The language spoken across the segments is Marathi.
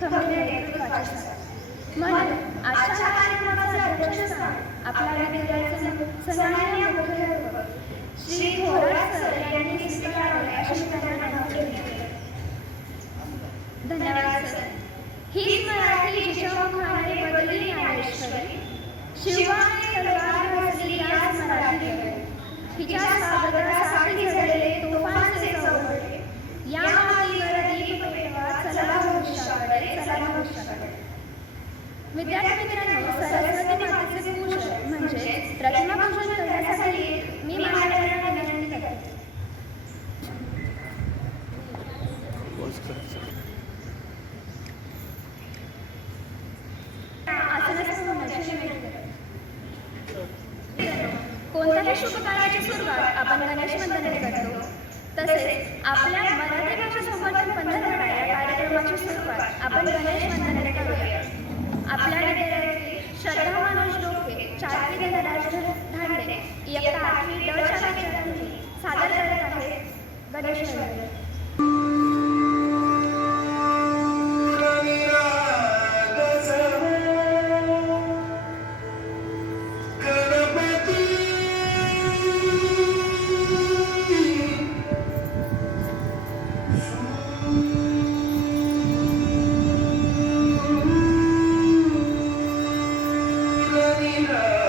खंबीर नेतृत्वाचे म्हणून आजच्या कार्यक्रमाचे अध्यक्षस्थान आपल्या विद्यालयाचे सन्माननीय मुख्याध्यापक श्री थोरात सर यांनी अशी त्यांना धन्यवाद सर. हीच मराठी जिच्यामुखाने बदली ज्ञानेश्वरी. शिवाने तलवार घासली मराठी विद्यार्थी मित्रांनो म्हणजे प्रतिमा करण्यासाठी मी विनंती करते. कोणत्याही शुभ सुरुवात आपण गणेश करतो. तसेच आपल्या मराठी भाषा संवर्धन पंधरवडा या कार्यक्रमाची सुरुवात आपण गणेश वंदनेने श्रद्धा मनोज डोके चारवी धनराज धांडे इयत्ता आठवी ड सादर करत आहेत गणेश श्रद्धा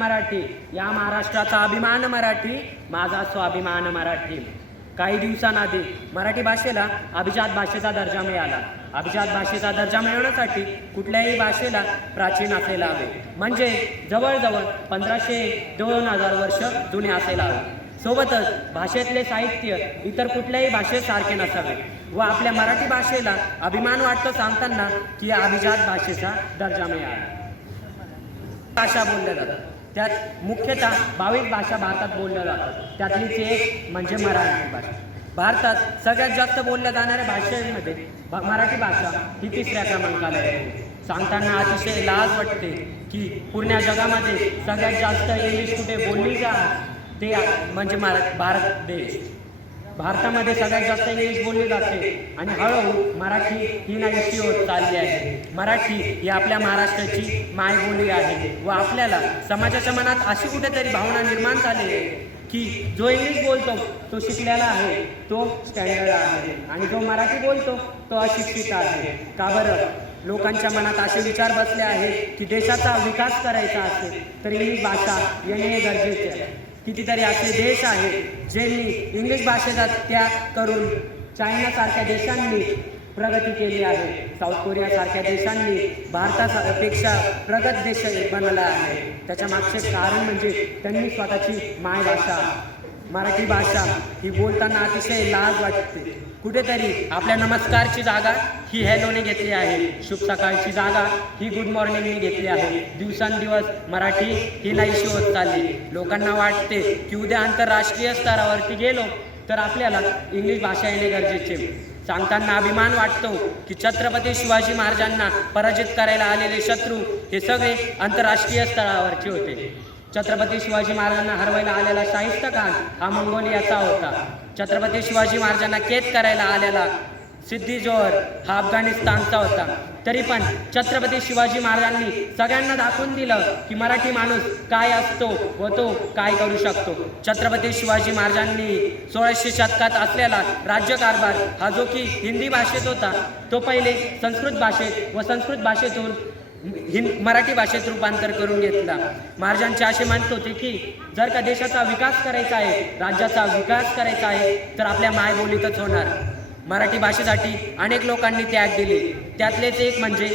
मराठी या महाराष्ट्राचा अभिमान मराठी माझा स्वाभिमान मराठी. काही दिवसांआधी मराठी भाषेला अभिजात भाषेचा दर्जा मिळाला. अभिजात भाषेचा दर्जा मिळवण्यासाठी कुठल्याही भाषेला प्राचीन असायला हवे म्हणजे जवळजवळ पंधराशे दोन हजार वर्ष जुने असायला हवे सोबतच भाषेतले साहित्य इतर कुठल्याही भाषेसारखे नसावे व आपल्या मराठी भाषेला अभिमान वाटतं सांगताना की या अभिजात भाषेचा दर्जा मिळाला. भाषा बोलल्या जातात. त्यात मुख्यतः बावीस भाषा भारतात बोलल्या जातात. त्यातलीच एक म्हणजे मराठी भाषा. भारतात सगळ्यात जास्त बोलल्या जाणाऱ्या भाषेमध्ये मराठी भाषा ही तिसऱ्या क्रमांकाला आहे. सांगताना अतिशय लाज वाटते की पूर्ण जगामध्ये सगळ्यात जास्त इंग्लिश कुठे बोलली जा ते म्हणजे मरा भारत देश. भारतामध्ये सगळ्यात जास्त इंग्लिश बोलली जाते. आणि हळूहळू मराठी ही नाहीशी होत चालली आहे. मराठी ही आपल्या महाराष्ट्राची मायबोली आहे. व आपल्याला समाजाच्या मनात अशी कुठेतरी भावना निर्माण झाली आहे की जो इंग्लिश बोलतो तो शिकलेला आहे तो स्टँडर्ड आहे. आणि जो मराठी बोलतो तो अशिक्षित आहे. का बरं? लोकांच्या मनात असे विचार बसले आहेत की देशाचा विकास करायचा असेल तर इंग्लिश भाषा येणे गरजेचे आहे. कितीतरी असे देश आहेत ज्यांनी इंग्लिश भाषेचा त्याग करून चायनासारख्या देशांनी प्रगती केली आहे. साऊथ कोरियासारख्या देशांनी भारतापेक्षा प्रगत देश बनला आहे. त्याच्या मागचे कारण म्हणजे त्यांनी स्वतःची मायभाषा मराठी भाषा ही बोलताना अतिशय लाज वाटते. कुठेतरी आपल्या नमस्कारची जागा ही हॅलोने घेतली आहे. शुभ सकाळची जागा ही गुड मॉर्निंगने घेतली आहे. दिवसांदिवस मराठी ही नाहीशी होत चालली. लोकांना वाटते की उद्या आंतरराष्ट्रीय स्तरावरती गेलो तर आपल्याला इंग्लिश भाषा येणे गरजेचे. सांगताना अभिमान वाटतो की छत्रपती शिवाजी महाराजांना पराजित करायला आलेले शत्रू हे सगळे आंतरराष्ट्रीय स्तरावरचे होते. छत्रपती शिवाजी महाराजांना हरवायला आलेला शाहिस्त खान हा मंगोलियाचा होता. छत्रपती शिवाजी महाराजांना कैद करायला आलेला सिद्धी जोहर हा अफगाणिस्तानचा होता. तरी पण छत्रपती शिवाजी महाराजांनी सगळ्यांना दाखवून दिलं की मराठी माणूस काय असतो व तो काय करू शकतो. छत्रपती शिवाजी महाराजांनी सोळाशे शतकात असलेला राज्यकारभार हा जो की हिंदी भाषेत होता तो पहिले संस्कृत भाषेत व संस्कृत भाषेतून हिंद मराठी भाषेत रूपांतर करून घेतला. महाराजांचे असे म्हणत होते की जर का देशाचा विकास करायचा आहे राज्याचा विकास करायचा आहे तर आपल्या मायबोलीतच होणार. मराठी भाषेसाठी अनेक लोकांनी त्याग दिले. त्यातलेच एक म्हणजे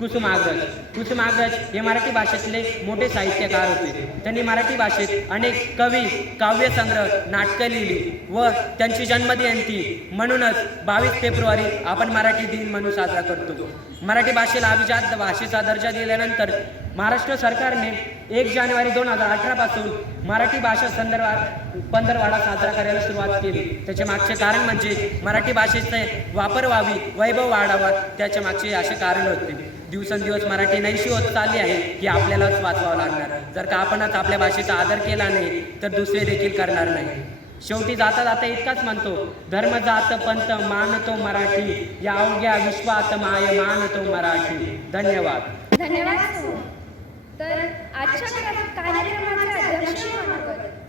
कुसुमाग्रज. कुसुमाग्रज हे मराठी भाषेतले मोठे साहित्यकार होते. त्यांनी मराठी भाषेत अनेक कवी काव्यसंग्रह नाटकं लिहिली व त्यांची जन्मजयंती म्हणूनच बावीस फेब्रुवारी आपण मराठी दिन म्हणून साजरा करतो. मराठी भाषेला अभिजात भाषेचा दर्जा दिल्यानंतर महाराष्ट्र सरकारने एक जानेवारी दोन हजार अठरापासून मराठी भाषा संदर्भात पंधरवाडा साजरा करायला सुरुवात केली. त्याच्या मागचे कारण म्हणजे मराठी भाषेचे वापर व्हावी वैभव वाढावा त्याच्या मागचे असे कारण होते. दिवसेंदिवस मराठी नैशी होत चालली आहे की आपल्यालाच वाचवावं लागणार. जर का आपणच आपल्या भाषेचा आदर केला नाही तर दुसरे देखील करणार नाही. शेवटी जाता जाता इतकाच म्हणतो धर्म जात पंत मानतो मराठी या अवघ्या विश्वात माय मानतो मराठी. धन्यवाद. धन्यवाद तर आजच्या कार्यक्रमाचे अध्यक्ष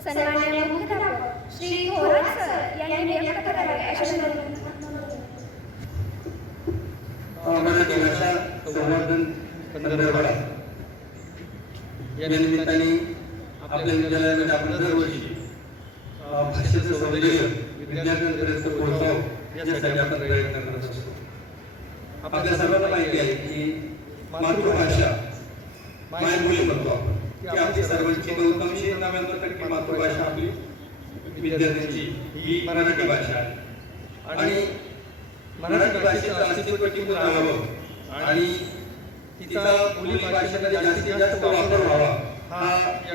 सन्मान्य मुख्याध्यापक श्री थोरात सर यांनी व्यक्त करावे अशी विनंती. मराठी भाषा संवर्धन पंधरवडा या निमित्ताने आपल्या विद्यालयामध्ये आपण दरवर्षी भाषेचं सौंदर्य विद्यार्थ्यांपर्यंत पोहोचावं यासाठी आपण प्रयत्न करत असतो. आपल्या सर्वांना माहिती आहे की मातृभाषा मायबोली म्हणतो आपण की आपली सर्वांची बहुतांशी नव्याण्णव टक्के मातृभाषा आपली विद्यार्थ्यांची ही मराठी भाषा आहे. आणि मराठी भाषेचं अस्तित्व टिकून राहावं आणि तिचा बोली भाषेचा जास्तीत जास्त वापर व्हावा. हा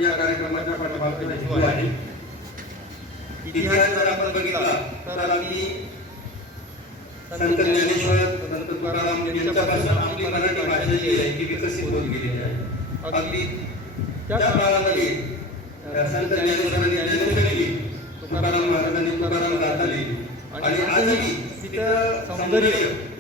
या कार्यक्रमाचा पाठीमागचा हेतू आहे. इतिहास जर आपण बघितला तर आम्ही संत ज्ञानेश्वर संत तुकाराम यांच्यापासून आपली मराठी भाषा जी आहे ती विकसित होत गेलेली आहे. अगदी त्या काळामध्ये संत ज्ञानेश्वरांनी ज्ञानेश्वरी लिहिली तुकाराम महाराजांनी तुकाराम गाथा आणि आजही तिथं सौंदर्य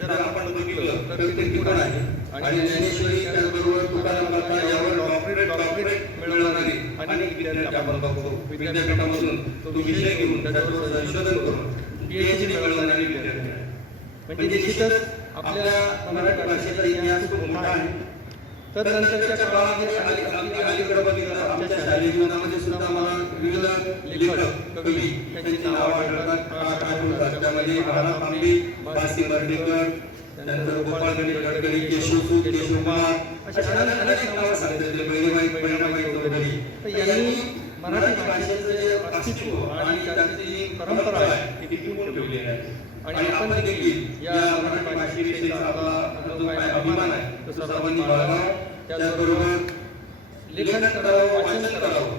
जर आपण बघितलं तर ते ठिकाण आहे. आणि ज्ञानेश्वरी त्याचबरोबर तुकाराम गाथा यावर डॉक्टरेट डॉक्टरेट मिळवणारी अनेक विद्यार्थी आपण बघतो विद्यापीठामधून तो विषय घेऊन त्याच्यावर संशोधन करून पीएचडी मिळवणारी विद्यार्थी आहे. म्हणजे निश्चितच आपल्या मराठी भाषेचा इतिहास खूप मोठा आहे. तर नंतरच्या काळामध्ये अलीकडे बघितलं आमच्या शालेय जीवनामध्ये सुद्धा मला विविध लेखक कवी त्यांची नावं आढळतात. त्यामध्ये तांबे त्यानंतर गोपाळ गणेश गडकरी केशवसू केशवमार अशा अनेक नावं सांगितले बहिणीबाई बहिणाबाई चौधरी तर यांनी मराठी भाषेचं जे अस्तित्व आणि त्याची जी परंपरा आहे ती टिकवून ठेवली आहे. आणि आपण देखील या मराठी भाषेविषयीचा आपला जो काय अभिमान आहे तो सर्वांनी बाळगावा. त्याचबरोबर लेखन करावं वाचन करावं.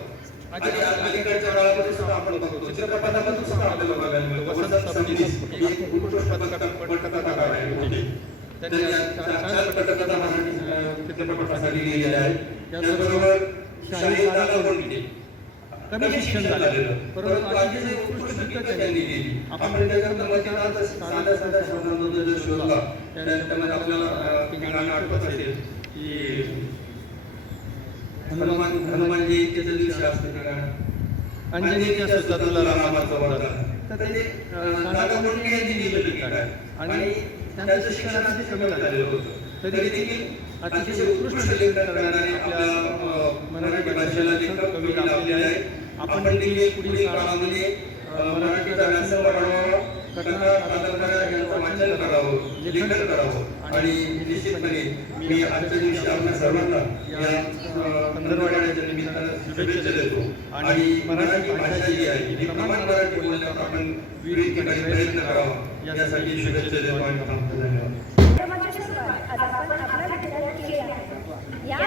आणि अलीकडच्या काळामध्ये सुद्धा आपण बघतो. चित्रपटांमध्ये सुद्धा आपल्याला बघायला मिळतो. वसंत सबनीस ही एक उत्कृष्ट पत्रकार पटकथाकार आहे मोठी. त्यांनी पटकथा त्याचबरोबर कमी शिक्षण झालेलं. परंतु उत्कृष्ट त्यांनी आपण जर शोधला त्याच्यामध्ये आपल्याला आठवत असेल की हनुमान हनुमान जयंतीच्या दिवशी असते गाणं अंजनीच्या सुद्धा तुला रामाचा तर ते दादा यांनी आहे आणि त्यांचं कमी झालेलं होतं. तरी देखील अतिशय उत्कृष्ट लेखन करणारे आपल्या मराठी भाषेला लेखक लाभलेले आहेत. आपण देखील पुढील काळामध्ये अं, मराठीचा व्यासंग वाढवावा कथा वाचन करावं लेखन करावं. आणि निश्चितपणे मी आजच्या दिवशी आपल्या सर्वांना या अ, पंधरवड्याच्या निमित्तानं शुभेच्छा देतो. आणि मराठी भाषा जी आहे ही प्रमाण मराठी बोलण्याचा आपण विविध ठिकाणी प्रयत्न करावा यासाठी शुभेच्छा देतो आणि धन्यवाद. या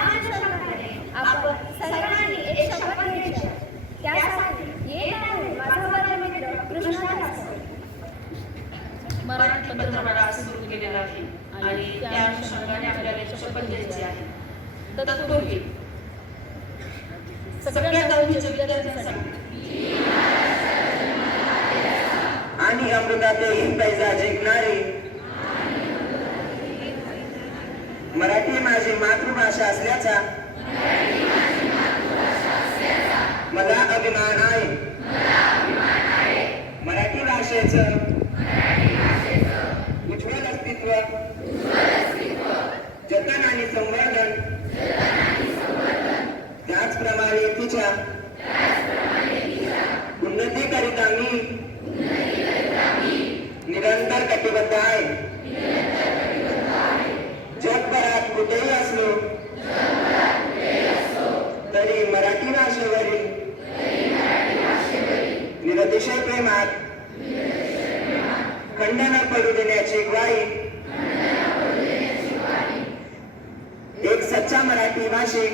आपण सर्वांनी एक शपथ घ्यायची आहे. त्यासाठी येत आहे माझा वर्गमित्र कृष्णा कासकर. मराठी पंधरवडा सुरू केलेला आहे आणि त्या अनुषंगाने आपल्याला एक शपथ घ्यायची आहे तत्पूर्वी सगळ्या दहावीच्या विद्यार्थ्यांसाठी आणि अमृतातेही पैजा जिंकणारी मराठी माझी मातृभाषा असल्याचा मला अभिमान आहे. मराठी भाषेचं उज्ज्वल अस्तित्व जतन आणि संवर्धन त्याचप्रमाणे तिच्या एक सच्चा मराठी भाषिक.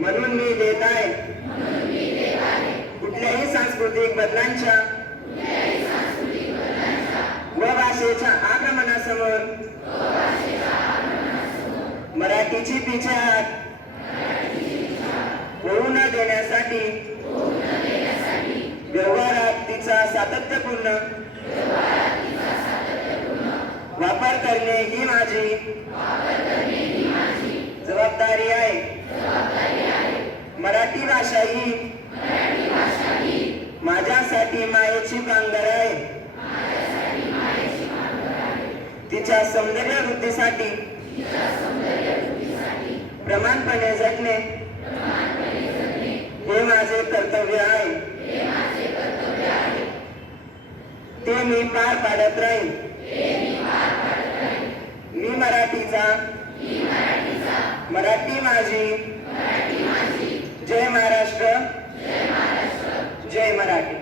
म्हणून मी देत आहे. कुठल्याही सांस्कृतिक बदलांच्या व भाषेच्या आक्रमणासमोर मराठीची पिछाहाट होऊ न देण्यासाठी व्यवहारात तिचा सातत्यपूर्ण वापर करणे ही माझी जबाबदारी आहे. मराठी भाषा ही माझ्यासाठी मायेची कांगर आहे. तिच्या सौंदर्य वृद्धीसाठी प्रमाणपणे जगणे हे माझे कर्तव्य आहे. ते मी पार पाडत राहीन. मराठीचा. मराठी माझी. जय महाराष्ट्र. जय मराठी.